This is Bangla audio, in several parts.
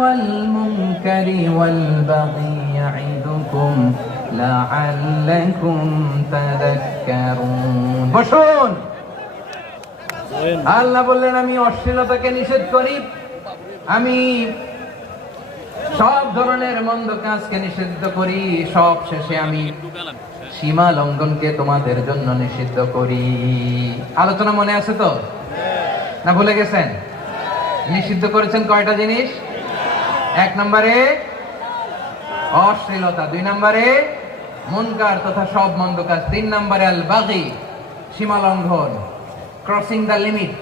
والمنكر والبغي يعظكم لعلكم تذكرون বসুন। আল্লাহ বললেন আমি অশ্লীলতাকে নিষেধ করি, আমি সব ধরনের মন্দ কাজকে নিষিদ্ধ করি, সব শেষে আমি সীমা লঙ্ঘনকে তোমাদের জন্য নিষিদ্ধ করি। আলোচনা মনে আছে তো, না ভুলে গেছেন? নিষিদ্ধ করেছেন কয়টা জিনিস? 1 নম্বরে অশ্লীলতা, 2 নম্বরে মুনকার তথা সব মন্দ কাজ, 3 নম্বরে আল বাগি সীমা লঙ্ঘন, ক্রসিং দ্য লিমিট।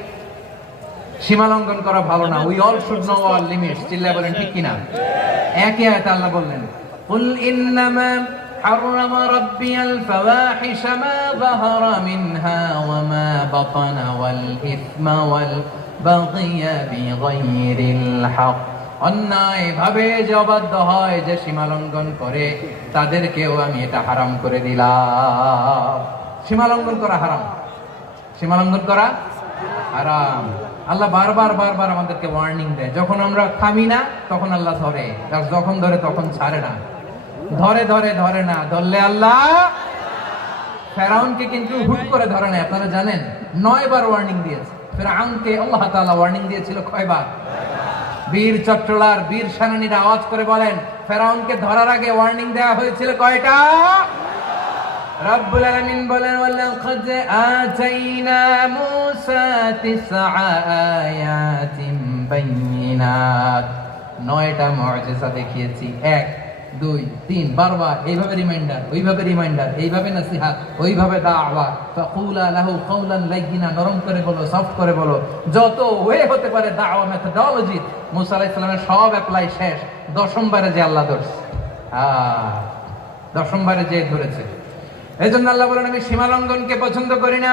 সীমা লঙ্ঘন করা ভালো না। We all should know our limits. চিল্লায় বলেন ঠিক কিনা? একই আয়াতে আল্লাহ বললেন কুল ইন্নামা হাররামা রাব্বিয়াল ফাওয়াহিশা মা যাহারা মিনহা ওয়া মা বাতানা ওয়াল ইসমা ওয়াল বাগিয়া বিগাইরিল হক। অন্যায় ভাবে যে অবাধ্য হয়, যে সীমা লঙ্ঘন করে, তাদেরকেও আমি এটা হারাম করে দিলাম। সীমা লঙ্ঘন করা হারাম, সীমা লঙ্ঘন করা হারাম। আল্লাহ বারবার বারবার আমাদেরকে ওয়ার্নিং দেয়। যখন আমরা থামি না তখন আল্লাহ ধরে, আর যখন ধরে তখন ছাড়ে না। ধরে ধরে ধরে না, ধরলে আল্লাহ। ফেরাউনকে কিন্তু হুট করে ধরে না, আপনারা জানেন 9 বার ওয়ার্নিং দিয়েছে। ফেরাউনকে আল্লাহ তাআলা ওয়ার্নিং দিয়েছিল কয়বার? বীর চট্টলার বীর সেনানীরা আওয়াজ করে বলেন ফেরাউনকে ধরার আগে ওয়ার্নিং দেওয়া হয়েছিল কয়টা? রব্বুল আলামিন বলেন ওয়ালাকাদ আতাইনা মূসা 9 আয়াতিন বাইয়িনাত। 9টা মুজিজা দেখিয়েছি। 1 2 3 বারবার এইভাবে রিমাইন্ডার, ওইভাবে রিমাইন্ডার, এইভাবে নসিহত, ওইভাবে দাওয়া। ফাকুলা লাহু কাওলান লাইয়িনা, নরম করে বলো, সফট করে বলো, যত ওয়ে হতে পারে দাওয়া মেথডোলজি। মূসা আলাইহিস সালামের সব অ্যাপ্লাই শেষ। 10ম বারে যে আল্লাহ ধরছে, 10ম বারে যে ধরেছে। এজন্য আল্লাহ বলেন আমি সীমা লঙ্ঘনকে পছন্দ করি না।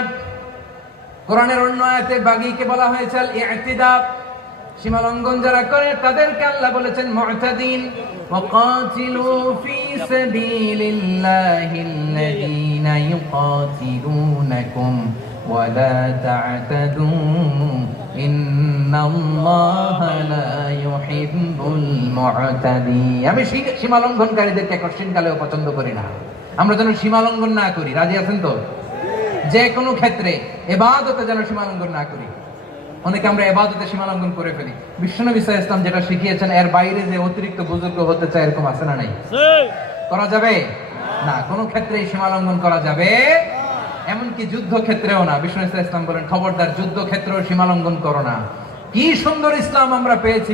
কোরআনের অন্য আয়াতে বাগীকে বলা হয়েছে আল ইতিদা। সীমা লঙ্ঘন যারা করে তাদেরকে আল্লাহ বলেছেন মুতাদিন। ওয়াকাতিলু ফি সাবিলিল্লাহিল্লাযীনা ইউকাতিলুনাকুম ওয়া লা তা'তাদু ইন্নাল্লাহা লা ইউহিব্বুল মুতাদিন। আমি সীমা লঙ্ঘনকারীদেরকে কঠিনকালেও পছন্দ করি না। আমরা যেন সীমা লঙ্ঘন না করি। রাজি আছেন তো? যে কোনো ক্ষেত্রে ইবাদতে যেন সীমা লঙ্ঘন না করি। অনেকে আমরা ইবাদতে সীমা লঙ্ঘন করে ফেলি। বিশ্বনবী সাল্লাল্লাহু আলাইহি ওয়াসাল্লাম যেটা শিখিয়েছেন এর বাইরে যে অতিরিক্ত বুজুর্গ হতে চায়, এরকম আছে না নাই? করা যাবে না, কোনো ক্ষেত্রেই সীমা লঙ্ঘন করা যাবে, এমনকি যুদ্ধ ক্ষেত্রেও না। বিশ্বনবী সাল্লাল্লাহু আলাইহি ওয়াসাল্লাম বলেন খবরদার যুদ্ধ ক্ষেত্রেও সীমা লঙ্ঘন করো না। কি সুন্দর ইসলাম আমরা পেয়েছি।